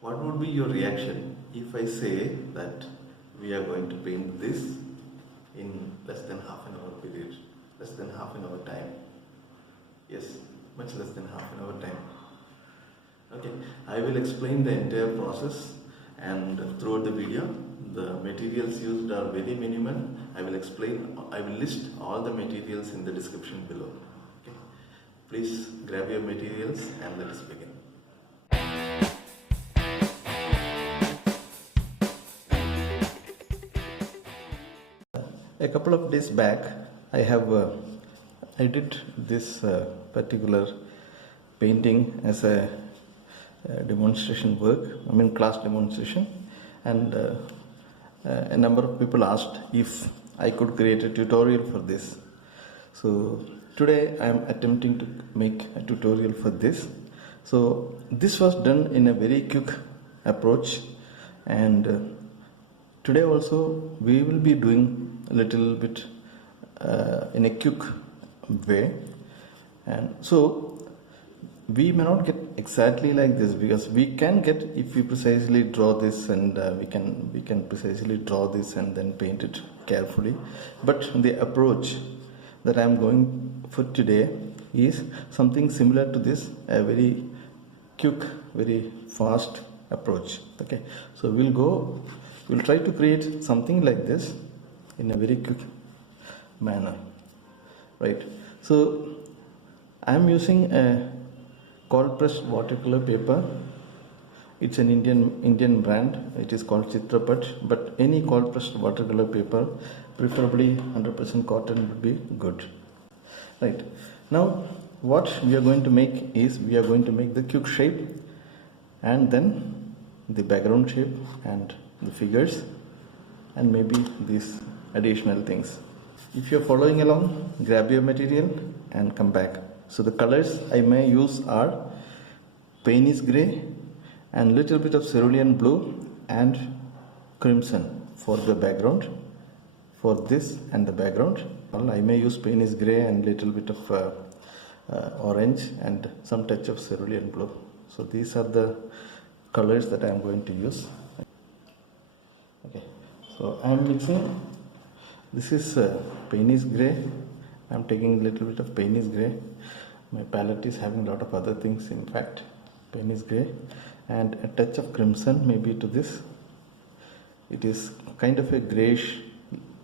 What would be your reaction if I say that we are going to paint this in less than half an hour period, less than half an hour time? Yes, much less than half an hour time. Okay, I will explain the entire process, and throughout the video the materials used are very minimal. I will list all the materials in the description below. Okay, please grab your materials and let us begin. A couple of days back I did this particular painting as a demonstration work, class demonstration, and a number of people asked if I could create a tutorial for this. So today I am attempting to make a tutorial for this. So this was done in a very quick approach, and today also we will be doing a little bit in a quick way, and so we may not get exactly like this, because we can get, if we precisely draw this, and we can precisely draw this and then paint it carefully, but the approach that I am going for today is something similar to this, a very quick, very fast approach. Okay, so we'll try to create something like this in a very quick manner, right? So I am using a cold pressed watercolor paper. It's an Indian brand. It is called Chitrapat, but any cold pressed watercolor paper, preferably 100% cotton, would be good, right? Now what we are going to make is, we are going to make the quick shape, and then the background shape and the figures, and maybe these additional things. If you are following along, grab your material and come back. So the colors I may use are Payne grey and little bit of cerulean blue and crimson for the background. For this and the background, I may use Payne grey and little bit of orange and some touch of cerulean blue. So these are the colors that I am going to use. Okay, so I am mixing. This is Payne grey. I am taking a little bit of Payne grey. My palette is having a lot of other things, in fact. Payne grey and a touch of crimson maybe to this. It is kind of a greyish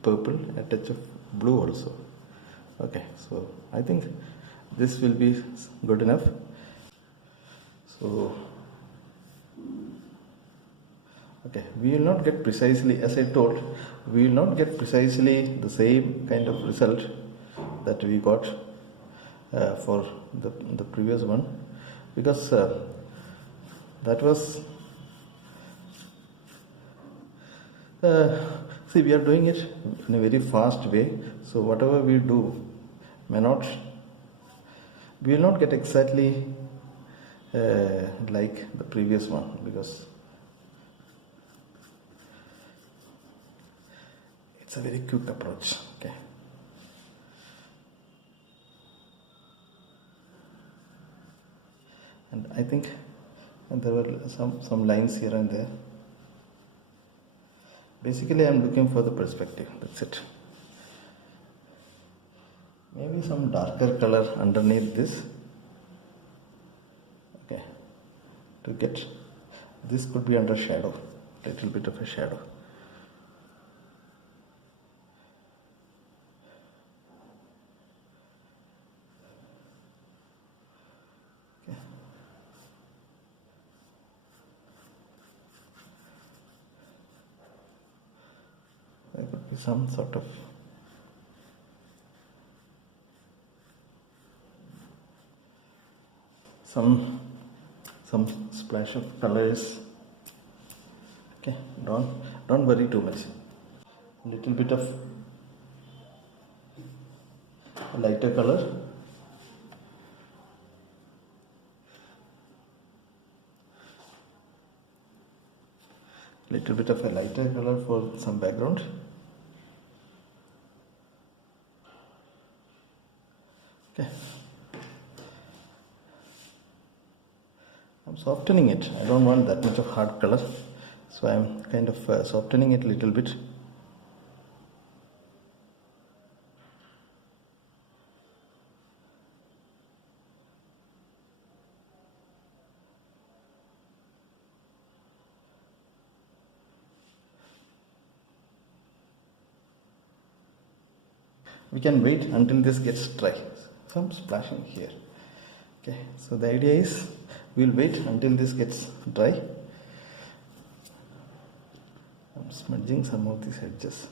purple, a touch of blue also. Okay, so I think this will be good enough. So okay, we will not get precisely, as I told, we will not get precisely the same kind of result that we got for the previous one, because that was see, we are doing it in a very fast way, so whatever we do we will not get exactly like the previous one, because it's a very quick approach. Okay, and I think there were some lines here and there. Basically I am looking for the perspective, that's it. Maybe some darker color underneath this. Okay, to get this could be under shadow, little bit of a shadow. There could be some sort of some splash of colors. Okay, don't worry too much. A little bit of a lighter color. Little bit of a lighter color for some background. Okay, softening it. I don't want that much of hard color, so I'm kind of softening it a little bit. We can wait until this gets dry. Some splashing here. Okay, so the idea is we'll wait until this gets dry. I'm smudging some of these edges.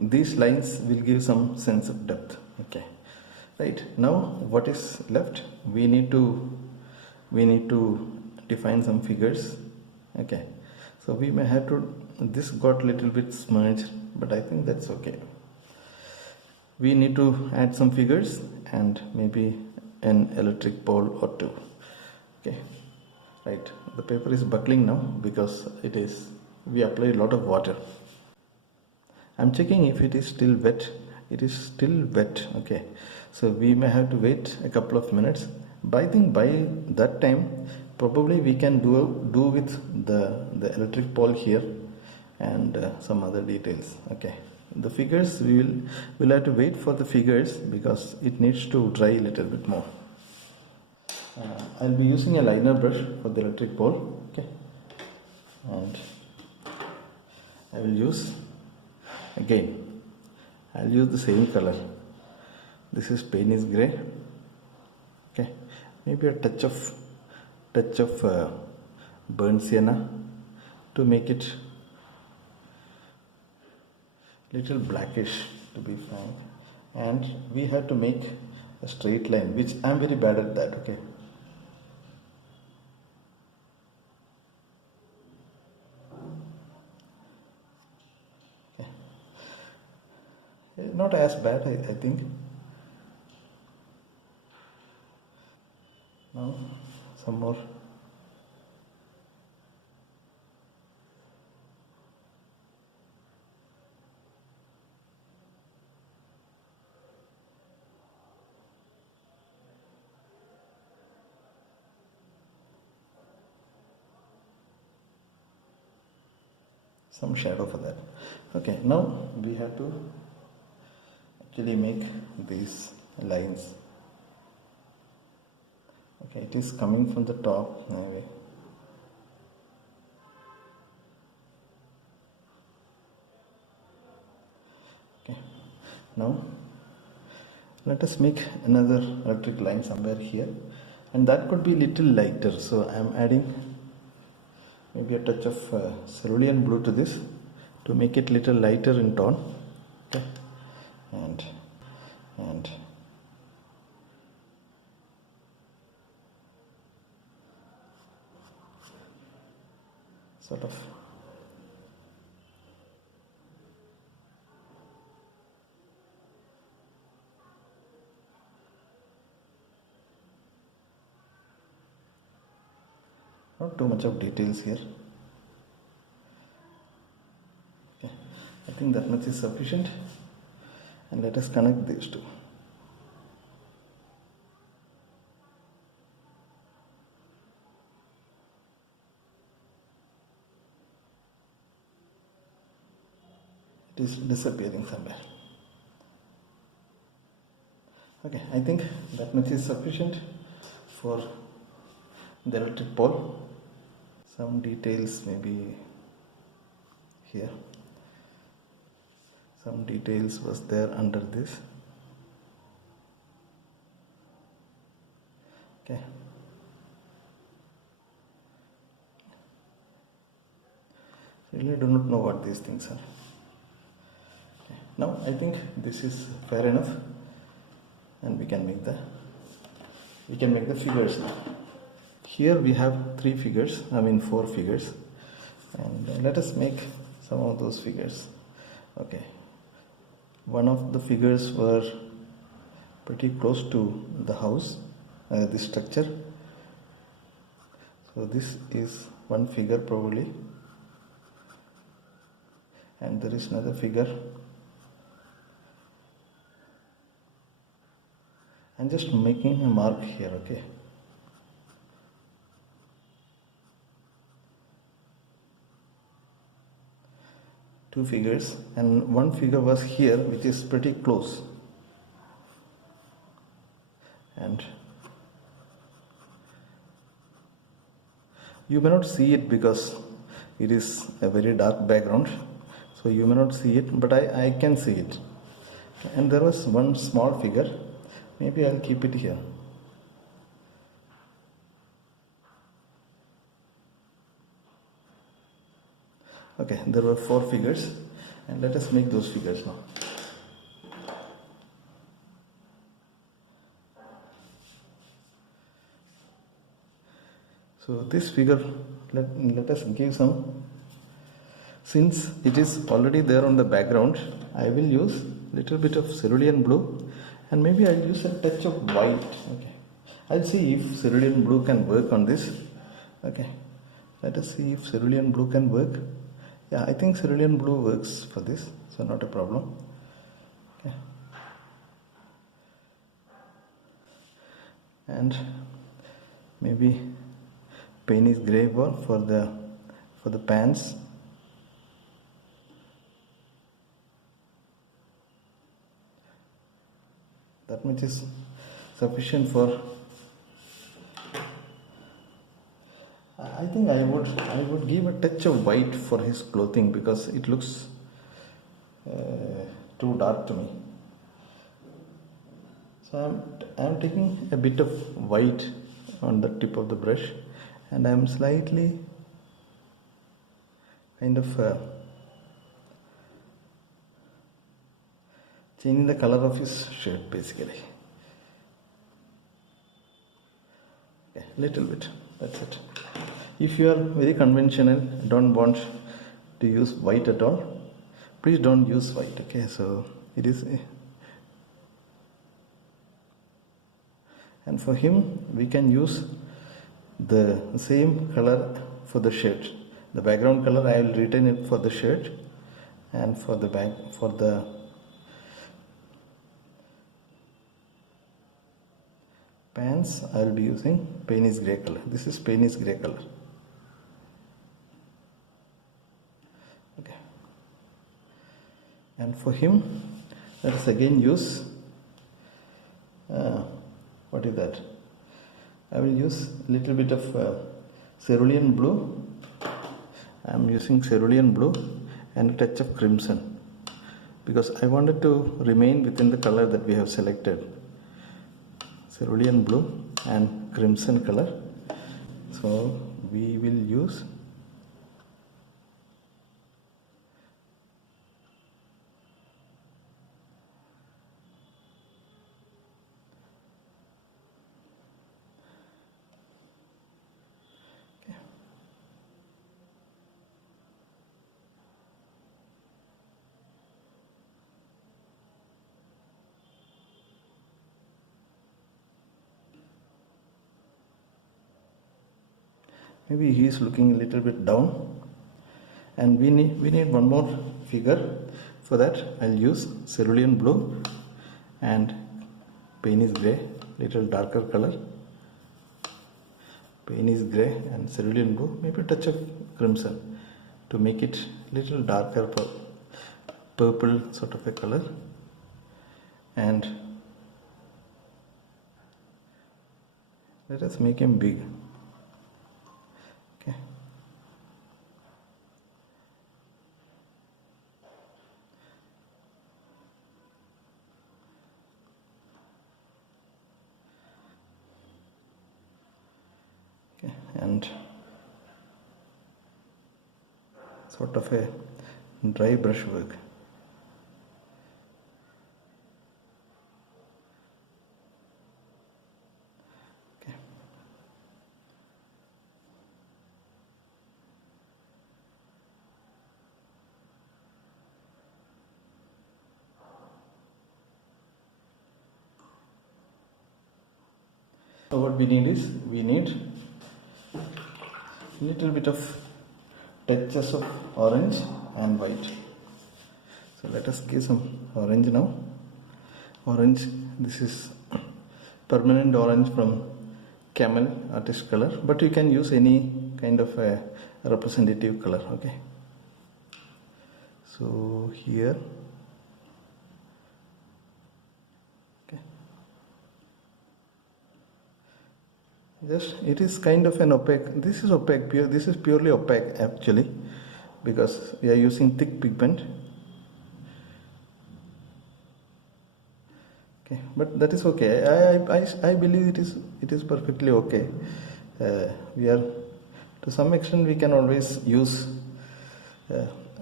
These lines will give some sense of depth. Okay, right, now what is left? We need to define some figures. Okay, so we may have to, this got little bit smudged, but I think that's okay. We need to add some figures and maybe an electric pole or two. Okay, right, the paper is buckling now because we applied a lot of water. I'm checking if it is still wet. It is still wet. Okay, so we may have to wait a couple of minutes. But I think by that time probably we can do with the electric pole here and some other details. Okay, the figures we'll have to wait for the figures because it needs to dry a little bit more. I'll be using a liner brush for the electric pole. Okay, and I will use again. I'll use the same color. This is Payne gray. Okay, maybe a touch of burnt sienna to make it little blackish, to be frank. And we have to make a straight line, which I'm very bad at that. Okay, not as bad, I think. Now some more. Some shadow for that. Okay, now we have to actually make these lines. Okay, it is coming from the top anyway. Okay, now let us make another electric line somewhere here, and that could be little lighter, so I am adding maybe a touch of cerulean blue to this to make it little lighter in tone. Okay, and sort of not too much of details here. Okay, I think that much is sufficient, and let us connect these two. It is disappearing somewhere. Okay, I think that much is sufficient for the electric pole. Some details maybe here. Some details was there under this. Okay. Really do not know what these things are. Okay. Now I think this is fair enough, and we can make the figures now. Here we have 4 figures, and let us make some of those figures. Okay, one of the figures were pretty close to the house, the structure. So this is one figure probably, and there is another figure I'm just making a mark here, okay. Two figures, and one figure was here, which is pretty close, and you may not see it because it is a very dark background, so you may not see it, but I can see it. And there was one small figure, maybe I'll keep it here. Okay, there were 4 figures, and let us make those figures now. So this figure, let us give some, since it is already there on the background, I will use little bit of cerulean blue, and maybe I'll use a touch of white. Okay, I'll see if cerulean blue can work on this. Okay, let us see if cerulean blue can work. Yeah, I think cerulean blue works for this, so not a problem. Okay. And maybe Payne is grey for the pants. That much is sufficient for. I think I would give a touch of white for his clothing because it looks too dark to me. So I'm taking a bit of white on the tip of the brush, and I'm slightly kind of changing the color of his shirt basically. Okay, little bit, that's it. If you are very conventional, don't want to use white at all, please don't use white. Okay, so it is, and for him we can use the same color for the shirt. The background color I will retain it for the shirt, and for the pants I will be using Payne's grey color. This is Payne's grey color. Okay, and for him let us again use what is that? I will use a little bit of cerulean blue. I am using cerulean blue and a touch of crimson because I wanted to remain within the color that we have selected. Cerulean blue and crimson color. So we will use maybe he is looking a little bit down, and we need one more figure. For that I'll use cerulean blue and Payne's grey, little darker color. Payne's grey and cerulean blue, maybe a touch of crimson to make it little darker purple sort of a color, and let us make him big. Okay. Okay, and sort of a dry brush work. Okay. So what we need is, we need a little bit of touches of orange and white. So let us give some orange now. Orange, this is permanent orange from Camel artist color, but you can use any kind of a representative color. Okay, so here, okay, just it is kind of an opaque. This is opaque, pure. This is purely opaque actually, because we are using thick pigment. Okay, but that is okay. I believe it is perfectly okay. We are, to some extent, we can always use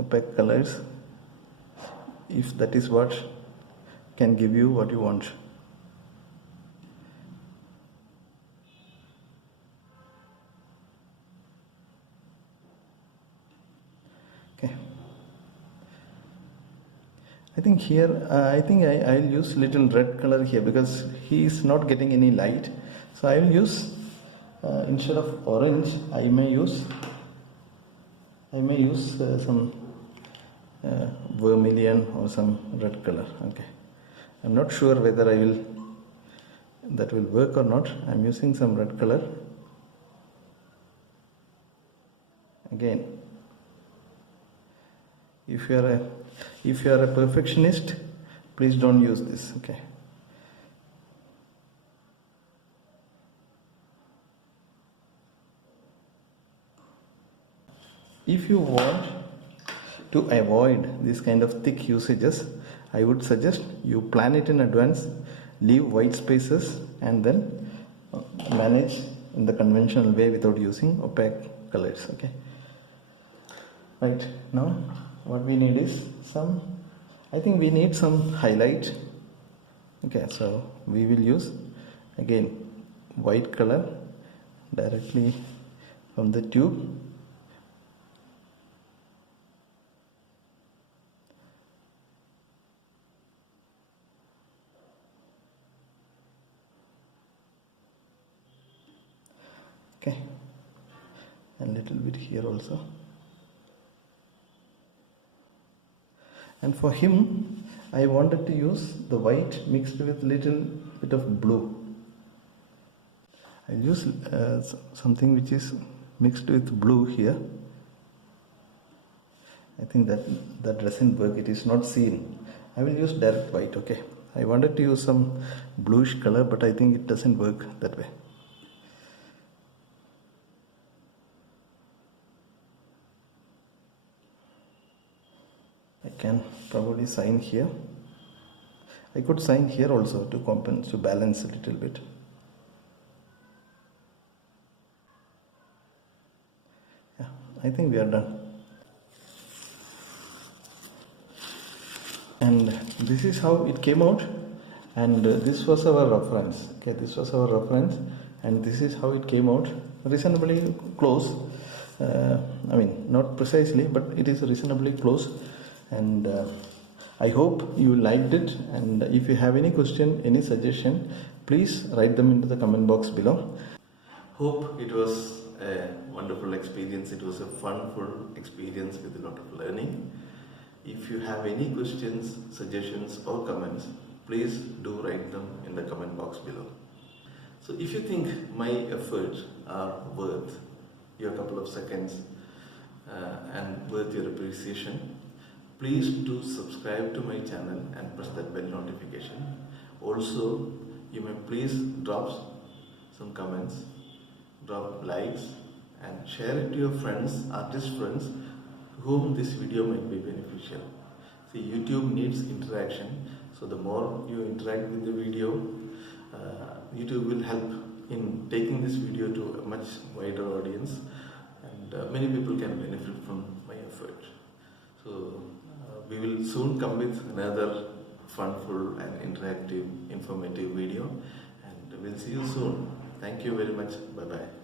opaque colors if that is what can give you what you want. Okay, I think here I'll use little red color here because he is not getting any light, so I will use instead of orange I may use some vermilion or some red color. Okay, I'm not sure whether that will work or not. I'm using some red color again. If you are a perfectionist, please don't use this. Okay, if you want to avoid this kind of thick usages, I would suggest you plan it in advance, leave white spaces, and then manage in the conventional way without using opaque colors. Okay, right, now what we need is I think we need some highlight. Okay, so we will use again white color directly from the tube. Okay, and a little bit here also. And for him, I wanted to use the white mixed with little bit of blue. I'll use something which is mixed with blue here. I think that doesn't work. It is not seen. I will use direct white. Okay, I wanted to use some bluish color, but I think it doesn't work that way. I can probably sign here. I could sign here also to compensate, to balance a little bit. Yeah, I think we are done. And this is how it came out, and this was our reference. Okay, this was our reference, and this is how it came out. Reasonably close. I mean, not precisely, but it is reasonably close. And I hope you liked it, and if you have any question, any suggestion, please write them into the comment box below. Hope it was a wonderful experience. It was a funful experience with a lot of learning. If you have any questions, suggestions or comments, please do write them in the comment box below. So if you think my efforts are worth your couple of seconds and worth your appreciation, please do subscribe to my channel and press that bell notification. Also, you may please drop some comments, drop likes, and share it to your friends, artist friends, to whom this video might be beneficial. See, YouTube needs interaction, so the more you interact with the video, YouTube will help in taking this video to a much wider audience, and many people can benefit from my effort. So we will soon come with another funful and interactive, informative video, and we'll see you soon. Thank you very much. Bye bye.